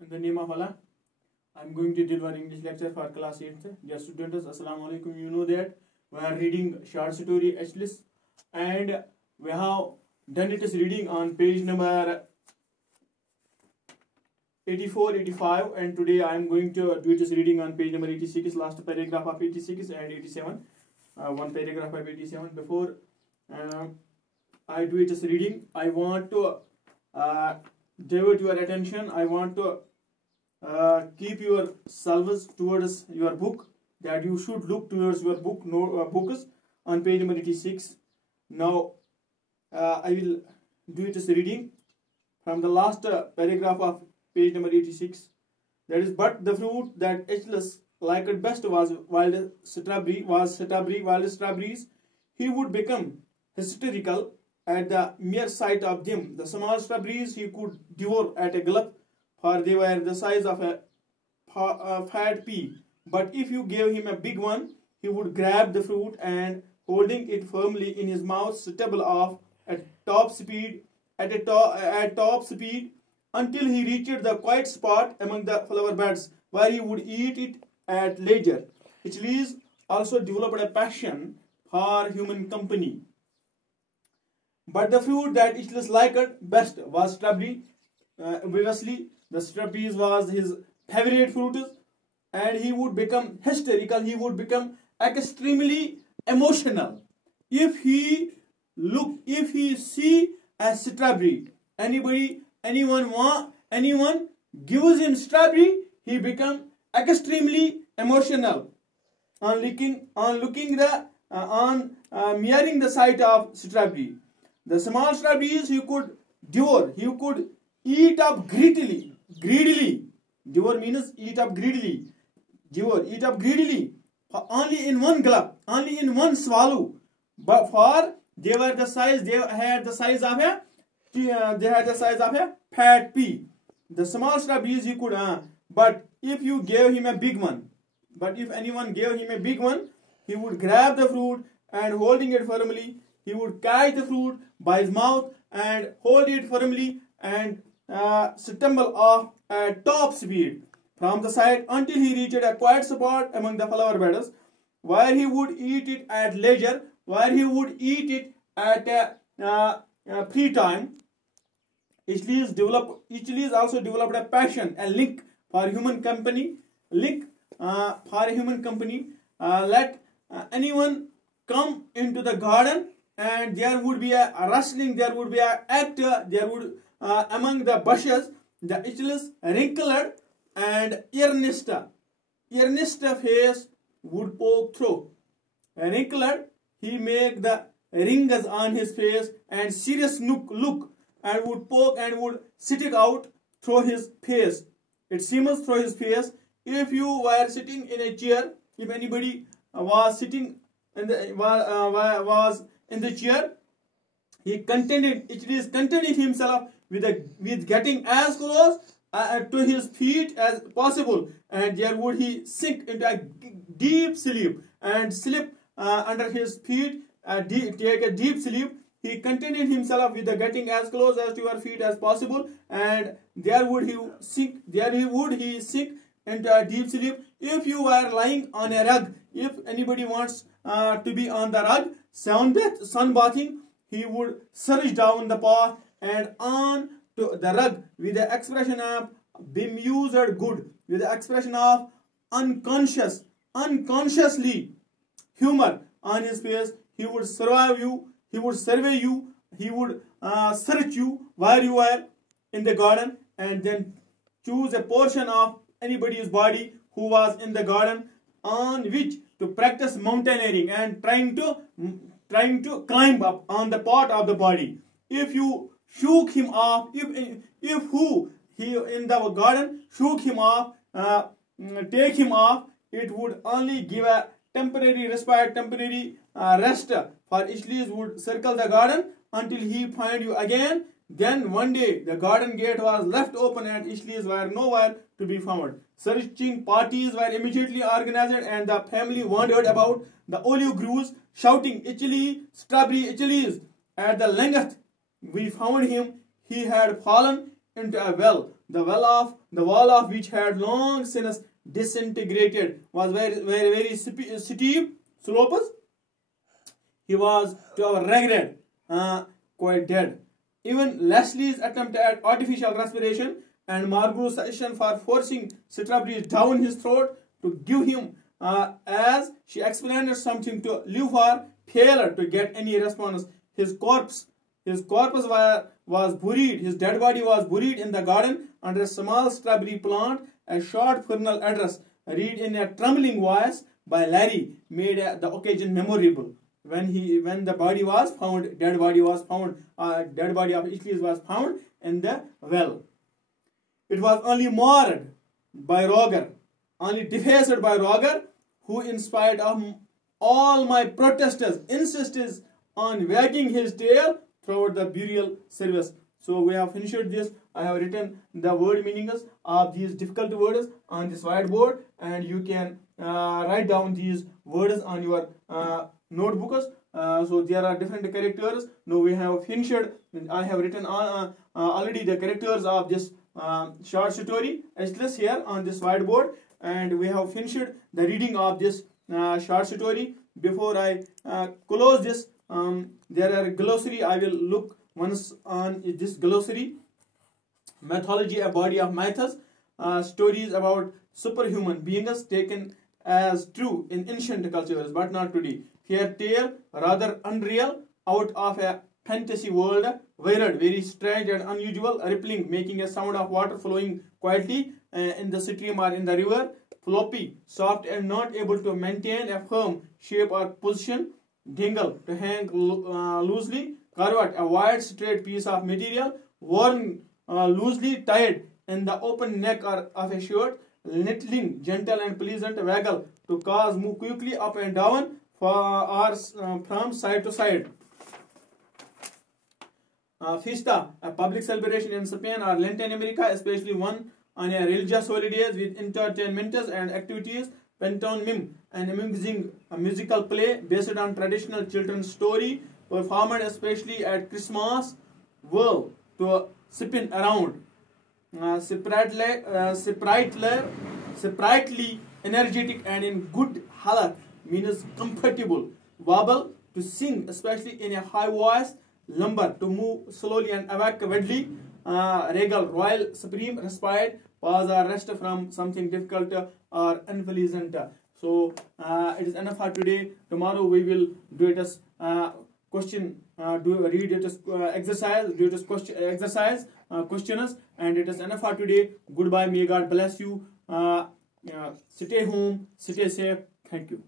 In the name of Allah, I am going to deliver English lecture for class 8th. Dear students, Assalamu alaikum. You know that we are reading short story H-list and we have done its reading on page number 84, 85, and today I am going to do its reading on page number 86, last paragraph of 86 and 87. One paragraph of 87. Before I do its reading, I want to divert your attention. I want to keep yourselves towards your book, that you should look towards your book, books on page number 86. Now I will do its reading from the last paragraph of page number 86. That is, but the fruit that Achilles liked best was wild strawberries. He would become hysterical at the mere sight of them. The small strawberries he could devour at a gulp, for they were the size of a fat pea. But if you gave him a big one, he would grab the fruit and, holding it firmly in his mouth, stumble off at top speed until he reached the quiet spot among the flower beds, where he would eat it at leisure. Achilles also developed a passion for human company. But the fruit that Achilles liked best was strawberry. Obviously, the strawberries was his favorite fruit, and he would become hysterical. He would become extremely emotional if he see a strawberry. Anyone gives him strawberry, he become extremely emotional on nearing the sight of strawberry. The small strawberries he could devour. He could eat up greedily. Devour means eat up greedily. Eat up greedily. Only in one gulp, only in one swallow. But for they had the size of a fat pea. The small strawberries he could, but if you gave him a big one, if anyone gave him a big one, he would grab the fruit and, holding it firmly, he would catch the fruit by his mouth and hold it firmly and stumble off at top speed from the side until he reached a quiet spot among the flower beds, where he would eat it at leisure, where he would eat it at free time. Achilles also developed a passion, a link for human company. Let anyone come into the garden, and there would be a rustling, there would be an actor, there would among the bushes, the Achilles wrinkled and earnest face would poke through. Wrinkled, he make the rings on his face and serious look, and would poke and would stick out through his face. It seems through his face. If you were sitting in a chair, if anybody was sitting in was in the chair, Achilles contented himself with getting as close to his feet as possible, and there would he sink into a deep sleep and slip under his feet, take a deep sleep. He contented himself with getting as close as to your feet as possible, and there would he sink into a deep sleep. If you were lying on a rug, if anybody wants to be on the rug, sunbathing, he would surge down the path and on to the rug with the expression of bemused good, with the expression of unconsciously humor on his face. He would survey you, he would search you where you are in the garden, and then choose a portion of anybody's body who was in the garden, on which to practice mountaineering and trying to climb up on the part of the body. If you shook him off, he in the garden shook him off, take him off, it would only give a temporary respite, temporary rest, for Achilles would circle the garden until he find you again. Then one day the garden gate was left open and Achilles were nowhere to be found. Searching parties were immediately organized, and the family wandered about the olive groves, shouting, "Achilles, strawberry Achilles." At the length we found him. He had fallen into a well the wall of which had long since disintegrated, was very steep slopes. He was, to our regret, quite dead. Even Leslie's attempt at artificial respiration and Margot's suggestion for forcing strawberries down his throat to give him, as she explained, something to live for, failed to get any response. His corpse was buried. His dead body was buried in the garden under a small strawberry plant. A short funeral address, read in a trembling voice by Larry, made the occasion memorable. When the body was found, dead body of Achilles was found in the well. It was only marred by Roger, only defaced by Roger, who, in spite of all my protesters, insisted on wagging his tail throughout the burial service. So we have finished this. I have written the word meanings of these difficult words on this whiteboard, and you can write down these words on your notebooks. So there are different characters. Now we have finished. I have written already the characters of this short story Achilles here on this whiteboard, and we have finished the reading of this short story. Before I close this, there are a glossary. I will look once on this glossary. Mythology, a body of myths, stories about superhuman beings taken as true in ancient cultures but not today. Fairy tale, rather unreal, out of a fantasy world, weird, very strange and unusual, rippling, making a sound of water flowing quietly in the stream or in the river. Floppy, soft and not able to maintain a firm shape or position. Dingle, to hang loosely. Carved, a wide straight piece of material worn loosely tied in the open neck or of a shirt. Nettling, gentle and pleasant. Waggle, to cause move quickly up and down or from side to side. Fiesta, a public celebration in Spain or Latin America, especially one on a religious holidays with entertainments and activities. Pantomime, an amusing musical play based on traditional children's story, performed especially at Christmas. Verb, to spin around. Sprightly, energetic and in good health, means comfortable. Wobble, to sing, especially in a high voice. Lumber, to move slowly and awake widely. Regal, royal, supreme, respite, pause or rest from something difficult or unpleasant. So it is enough for today. Tomorrow we will do it as question, read it as exercise, do it as question, exercise, questions, and it is enough for today. Goodbye. May God bless you. Stay home, stay safe. Thank you.